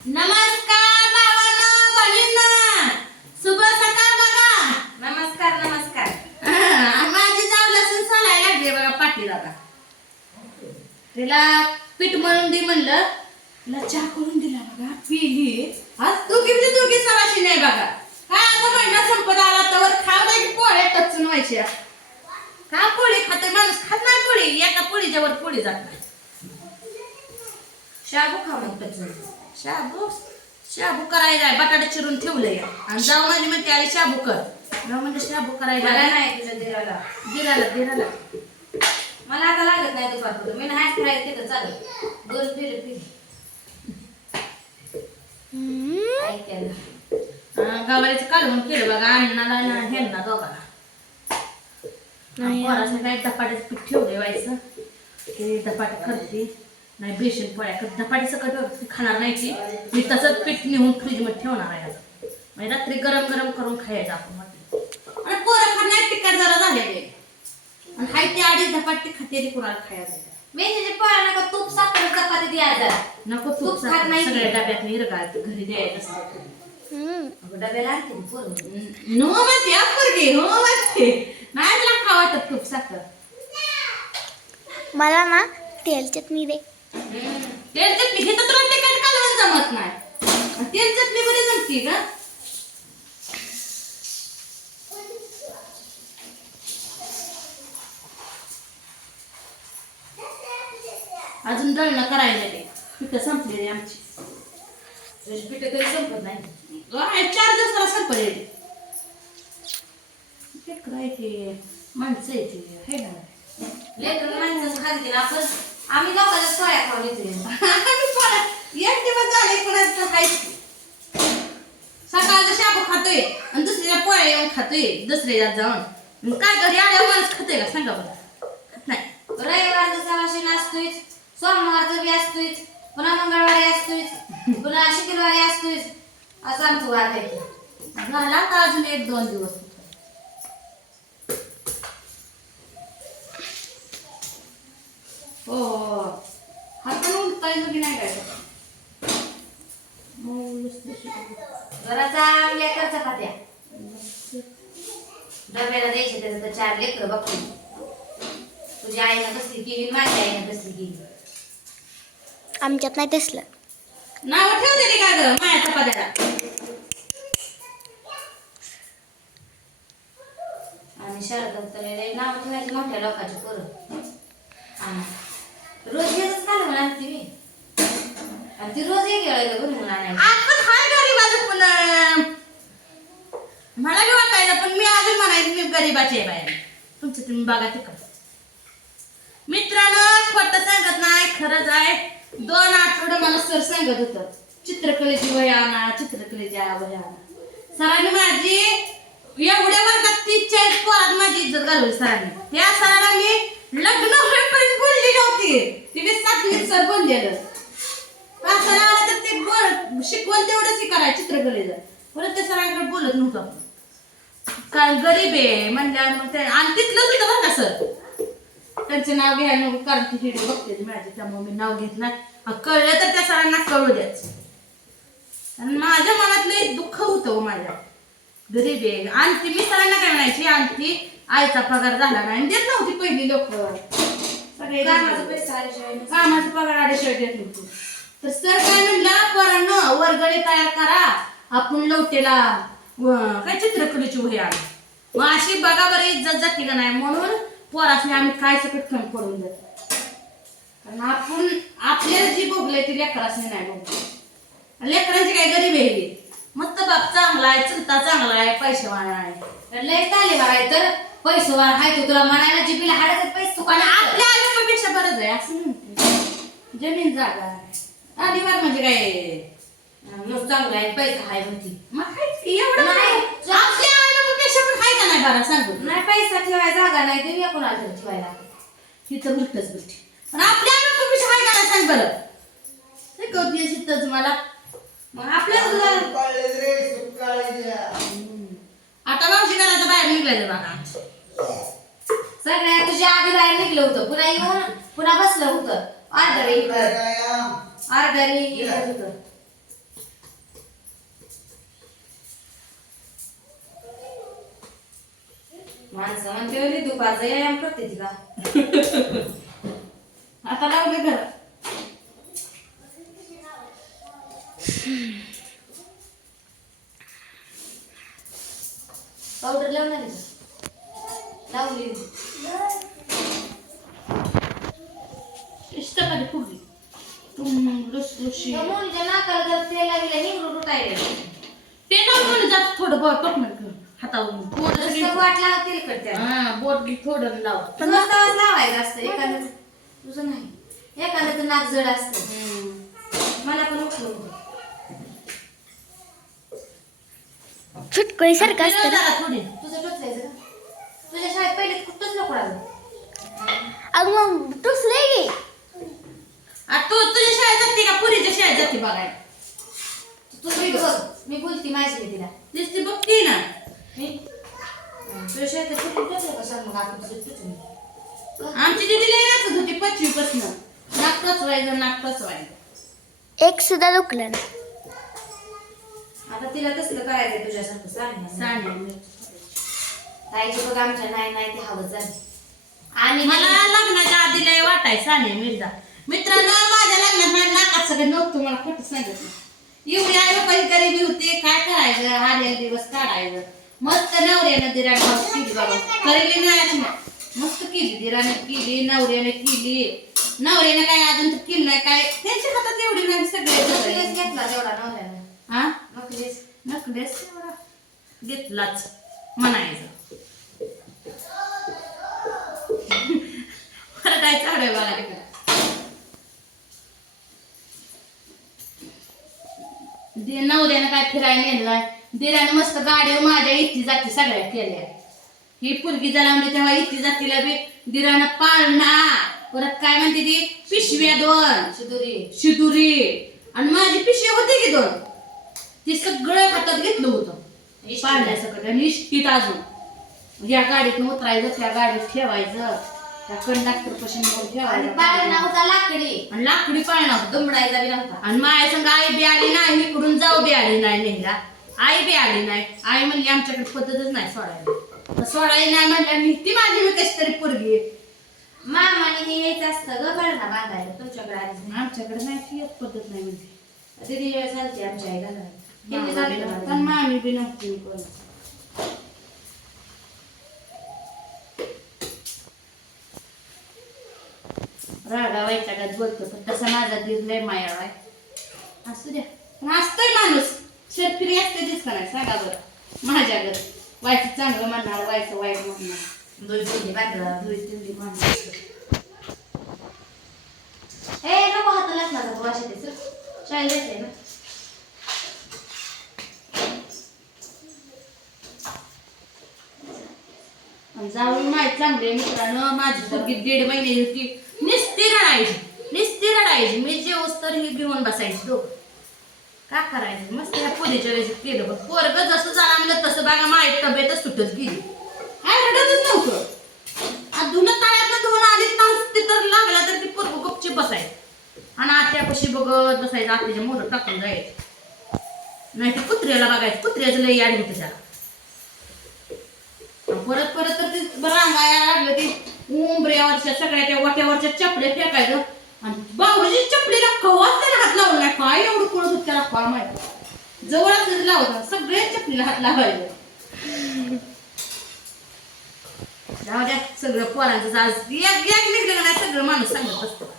नमस्कार भावांनो बहिणींनो, शुभ सकाळ बघा. नमस्कार नमस्कार. माझी जाऊ लसूण सोलायला लागली बघा पाठीला आता. तिला पीठ मळून दे म्हणलं, तिला चहा करून दिला बघा, पिली. आज दोघी सवाशी नाही बघा. काय आता महिना संपत आला तर खाऊ दे की पोळे टचून व्हायच्या. का पोळी खाते माणूस, खात नाही पोळी, एका पोळीच्या वर पोळी जात नाही. शाबू खाऊन टचून. शाबू करायला आहे, बटाटा चिरून ठेवलंय आणि जाऊ माझी म्हणते आली शाबू कर. जाऊ म्हणजे शाबू करायला नाही तुझ्या दिराला. दिराला मला आता लागत नाही दुपारपर्यंत. मी नाही खायला तिथं चालत. दोन पिले पिले. ऐकायला गवारीचं कालवून केलं बघा, अण्णाला ना ह्यांना दोघांना. पोराचं काय धपाट्याचं पीठ ठेवलंय व्हायचं, ते धपाटे करते नाही बेसन पोळ्या करते. धपाटी सकट खाणार नाही ती, मी तसंच पीठ नेऊन फ्रीज मध्ये ठेवणार आहे आता. म्हणजे रात्री गरम गरम करून खायचं आपण म्हटलं. आणि पोरं खाणार तिखट जरा झालेले आणि हाय ते अडीच धपाटे खाते कुणाला खायला मेथीचे पोळ्या नका तूप साखर चपाती द्यायला. नको. तूप खात नाही सगळ्या डब्यात निरगाळते घरी द्यायचं. डब्याला आणते ना पोरं. नो म्हणते अपुरगी, हो म्हणते नाही तुला खा वाटत खूप साखर. मला ना तेल चटणी दे. तेल चटणी हे तर तुला तिखट कालवण जमत नाही. तेल चटणी बरी जमती का? अजून दळणं करायला ते पिठं संपलेली आमची. पिठं तरी संपत नाही. 4 दिवसाला संपलेली. करायचे माणसं येते हे ना. लेकरं माणसं खाते ना आपण. आम्ही लोकांच्या पोळ्या खाऊन येते. एक दिवस झाले कोणाचं खायचं. सकाळचं शाबू खातोय आणि दुसऱ्या पोळ्या येऊन खातोय दुसऱ्या जाऊन. काय घरी आल्यावर माणूस खातोय का सांगा बरं? खात नाही. रविवारचं सवाशीन असतोय, सोमवारचं बी असतोय, पुन्हा मंगळवारी असतोय, पुन्हा शुक्रवारी असतोय. असं आमचं वार आहे. झाला आता अजून 1-2 दिवस. हो हात पण उलटायचं की नाही काय जरा चांगल्या कर चपात्या डब्याला द्यायचे. त्याचं तर 4 लेकरं बघतो. तुझ्या आईनं कसली केली, माझ्या आईनं कसली केली. आमच्यात नाही तसलं. नाव ठेवलेली का ग माया चपात्याला? आणि शरद तर नाव ठेवायची मोठ्या लोकांची पोरं. रोज हेच कालवण आणते मी. आणि ती रोज एक वेळेला बनवून आणायची. आपण हाय गरीबाचं पण मला बी वाटायचं, पण मी अजून म्हणायचं मी गरीबाची आहे बाहेर. तुमचं तुम्ही बघा तिकडं. मित्रांनो खोटं सांगत नाही, खरंच आहे. 2 आठवडे मला सर सांगत होतं चित्रकलेची वही आणा, चित्रकलेची वही आणा. सरांनी माझी एवढ्या वर्गात 30-40 पोरात माझी इज्जत घालवली सरांनी. त्या सरांना मी लग्न होईपर्यंत बोलली नव्हती. ती 7वीत सर बोललेलं. सर आला तर ते शिकवण तेवढंच करायचं चित्रकलेचं. परत त्या सरांकडे बोलत नव्हतं. काय गरीब आहे म्हणल्यावर मग ते आणि तिथलंच होतं बरं का सर. त्यांचे नाव घ्यायला नको कारण ती व्हिडिओ बघते माझी, त्यामुळे मी नाव घेत नाही. कळलं तर त्या सरांना कळू द्यायचं. आणि माझ्या मनातलं दुःख होतं हो माझ्या. गरीब आहे आणि ती मी सरांना काय म्हणायची, आणि ती आईचा पगार झाला नाही देत नव्हती पहिली लोक. सगळे कामाचा पैसा आल्याशिवाय नसतं. कामाचा पगार आल्याशिवाय देत नव्हती. तर सर काय म्हणलं, पोरांनो वर्गणी तयार करा, आपण लवटेला काय चित्रकलेची वही आली. मग अशी बघा बरं इज्जत जाते का नाही. म्हणून पोरासने आम्ही काय सकट कमी पडून देतो. कारण आपण आपल्याला जी भोगलंय ती लेकरासने नाही भोगलं. लेकरांची काय गरीब आहे. मस्त बाप चांगला आहे, चुलता चांगला आहे, पैसेवाला आहे. लय तालीम आहे तर पैसे वाढ आहे. तू तुला म्हणायला जिबीला हाडाचे पैसे तू पण आपल्या आयुष्यापेक्षा बरंच आहे असं म्हणते. जमीन जागा आहे आधीवार म्हणजे काय मग चांगलं आहे, पैसा आहे म्हणती. मग एवढं नाही आपल्या आयुष्यापेक्षा पण आहे का नाही बरं सांगू. नाही पैसा ठेवायला जागा नाही तरी कोणाला तरी ठेवायला. तिथं उलटच गोष्टी. पण आपल्या आयुष्यापेक्षा आहे का नाही सांग बरं. शिकवते शिकतच मला. मग आपल्या आता मावशी करायचं बाहेर निघायचं बघा. सगळ्या तुझ्या आधी बाहेर निघलं होतं, पुन्हा येऊन पुन्हा बसलं होतं. ऑर्डर येत होतं. माणसं म्हणते ओली दुपारचा व्यायाम करते ती का आता लावले घर पावडर लावणार आहे का? लावली इष्टपणे फुगली तुम लुसलुशी त्या मुलीच्या नाकाला जर तेल लागलं हिंगरू रुटायला ते ना म्हणून जात थोडं बहुत टोकणं कर हातावरून थोडं नुसतं वाट लावत तेलकट त्याला हा बोट घे थोडं लाव नुसतं लावायचं असतं एखाद्याचं तुझं नाही एखाद्याचं नाक जड असतं मला पण उठलं होतं. फुटकुळी सारखं फिरव असतं ना. जरा थोडी तुझं टोचलायचं का तुझ्या शाळेत पहिले कुठंच लोक आलं अगं मग टुसलंय की आता तू तुझ्या शाळेत जाते का पुरीच्या शाळेत जाते बघायला तुझं बघ मी बोलती माझी मी तिला नुसती बघती ना मी तुझ्या शाळेत कुठून टोचलं का सांग मग आपण तुझं टोचून आमची दिदी लय नाचत होती 5वी पासून नाक टचवायचं एक सुद्धा दुखलं नाही. आता तिला तसलं करायचंय तुझ्यासारखं सांग ना. साड्या ताईची बघ आमच्या नाही नाही ते हवं झाली आणि मला लग्नाच्या आधी लय वाटाय सानिया मिर्झा मित्रांनो माझ्या लग्नात माझ्या नाकात सगळं नव्हतं मला खोटं सांगत नाही एवढी आई बापाची गरिबी होती काय करायचं आलेले दिवस काढायचं मस्त नवऱ्यानं दिराने मस्त केली बाबा करेली नाही मस्त केली दिराने केली नवऱ्याने केली नवऱ्याने काय अजून तर केलं नाही काय त्यांच्या हातात एवढी नाही नकलेस सगळे घेतला तेवढा नवऱ्यानं हा नकलेस नकलेस एवढा घेतलाच म्हणायचं खरं काय चालू आहे बघा तिकडे नवऱ्यानं काय फिरायला नेलाय दिराने मस्त गाडीवर माझ्या इथी जाती सगळ्या केल्या ही पुरगी जलावली तेव्हा इथी जातीला बी दिरानं पाळणा परत काय म्हणते ती पिशव्या 2 शिदुरी आणि माझी पिशवी होती की 2 ती सगळं हातात घेतलं होतं पाळण्यासकट आणि इष्टीत अजून या गाडीतून उतरायचं त्या गाडीत ठेवायचं त्या कंडक्टर पाशी नेऊन आणि ठेवायचं पाळणा होता लाकडी आणि लाकडी पाळणा होता दुमडायचा बी नव्हता आणि माया संग आई बी आली नाही इकडून जाऊ बी आली नाही नेहला आई बी आली नाही आई म्हणली आमच्याकडे पद्धतच नाही सोडायला सोडायला नाही म्हटलं ती माझी मी कशी तरी पोरगी मामाने हे यायचं असतं ग पाळणा बांधायला तुमच्याकडे आलीच नाही आमच्याकडे नाही ती एक पद्धत नाही म्हणजे दीदी वेळ चालते आमच्या आई घालणार पण मामी बी नव्हती कोण रागा वैतागात बोलतो पण तसा माझा दीर लय मायाळ आहे असू द्या पण असतोय माणूस शेतकरी असते तीच का नाही सांगा बरं माझ्याकडे व्हायचं चांगलं म्हणणार व्हायचं वाईट म्हणणार दोन तिंडी बांधला दुई तिंडी म्हणणार ए नको हाताला लागला का वाशी त्याचं शाळेत जायचंय ना आणि जाऊन माहीत चांगले मित्रांनो माझी पोरगी 1.5 महिने होती नुसती रडायची मी जेवस तर ही घेऊन बसायची दोघं का करायचं मस्त ह्या पुरीच्या वेळेस केलं पण पोरग जसं झालं म्हणलं तसं बघा माझी तब्येतच सुटत गेली काय रडतच नव्हतं धुणं तळ्यातनं धुवून आली नसती तर लागला तर ती पोरग गपचीप बसायची आणि आत्यापाशी बघत बसायचं आत्याच्या मोर टाकून जायचं नाही तर कुत्र्याला बघायचं कुत्र्याचं लई याड होतं त्याला परत परत तर ते रांगायला लागलं ती उंबऱ्यावरच्या सगळ्या त्या वाट्यावरच्या चपड्या फेकायचं आणि बाबूजी चपडीला कवाच त्याला हात लावला नाही काय एवढं कळत होत त्याला काय माहिती जवळच लावता सगळ्या चपलीला हात लावायचं जाऊ द्या सगळं पोरांचं आज एक निघलं नाही सगळं माणूस सांगत असतो